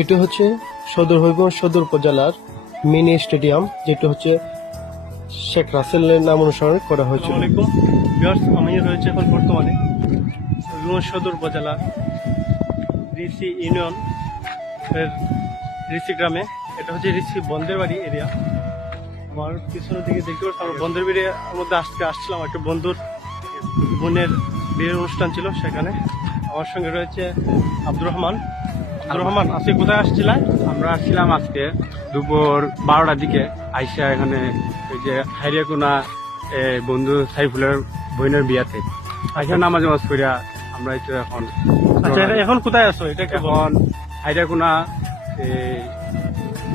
এটা হচ্ছে সদর হবিগঞ্জ সদর উপজেলার মিনি স্টেডিয়াম যেটা হচ্ছে শেখ রাসেলের নাম অনুসরণ করা হয়েছিল আমি রয়েছে এখন বর্তমানে হবিগঞ্জ সদর উপজেলা রিসি ইউনিয়ন এর রিসি গ্রামে। এটা হচ্ছে রিসি বন্ধের বাড়ি এরিয়া আমার পিছনের দিকে দেখতে পাচ্ছি আমরা বন্ধের বাড়ির মধ্যে আজকে আসছিলাম একটা বন্ধুর বোনের বিয়ের অনুষ্ঠান ছিল সেখানে। আমার সঙ্গে রয়েছে আব্দুর রহমান। রহমান আজকে কোথায় আসছিলেন আমরা আসছিলাম আজকে দুপুর বারোটার দিকে। আইসা এখানে ওই যে হাইরিয়াকুনা এ, বন্ধু সাইফুলের বোনের বিয়াতে। আইসা নামাজ নামাজ করিয়া আমরা একটু এখন আচ্ছা এখন কোথায় আছো? এটা এখন হাইরিয়াকুনা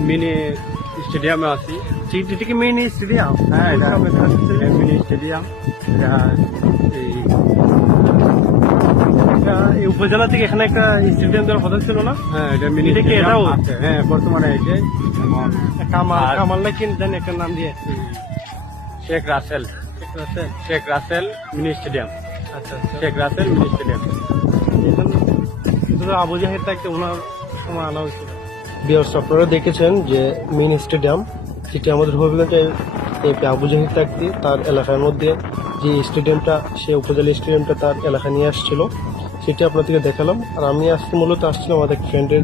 মিনি স্টেডিয়ামে আছি। এটা কি মিনি স্টেডিয়াম? হ্যাঁ এটা মিনি স্টেডিয়াম। এটা এই উপজেলা থেকে এখানে একটা স্টেডিয়াম দেওয়ার কথা ছিল না? হ্যাঁ এটা মিনি এটাও? হ্যাঁ বর্তমানে এই কামাল কামাল না একটা নাম দিয়ে। শেখ রাসেল। শেখ রাসেল। Mini stadium. আচ্ছা আচ্ছা। Sheikh Russel mini stadium. শুধু আবু জাহের একটা ওনার সময় আনা হয়েছিল। বিয়ার্স আপনারা দেখেছেন যে মিনি স্টেডিয়াম যেটি আমাদের হবিগঞ্জের এপি আবু জাহিদ তাকতি তার এলাকার মধ্যে যে স্টেডিয়ামটা সে উপজেলা স্টেডিয়ামটা তার এলাকা নিয়ে আসছিল। সেটি আপনাদেরকে দেখালাম। আর আমি আসতে মূলত আসছিলাম আমাদের ফ্রেন্ডের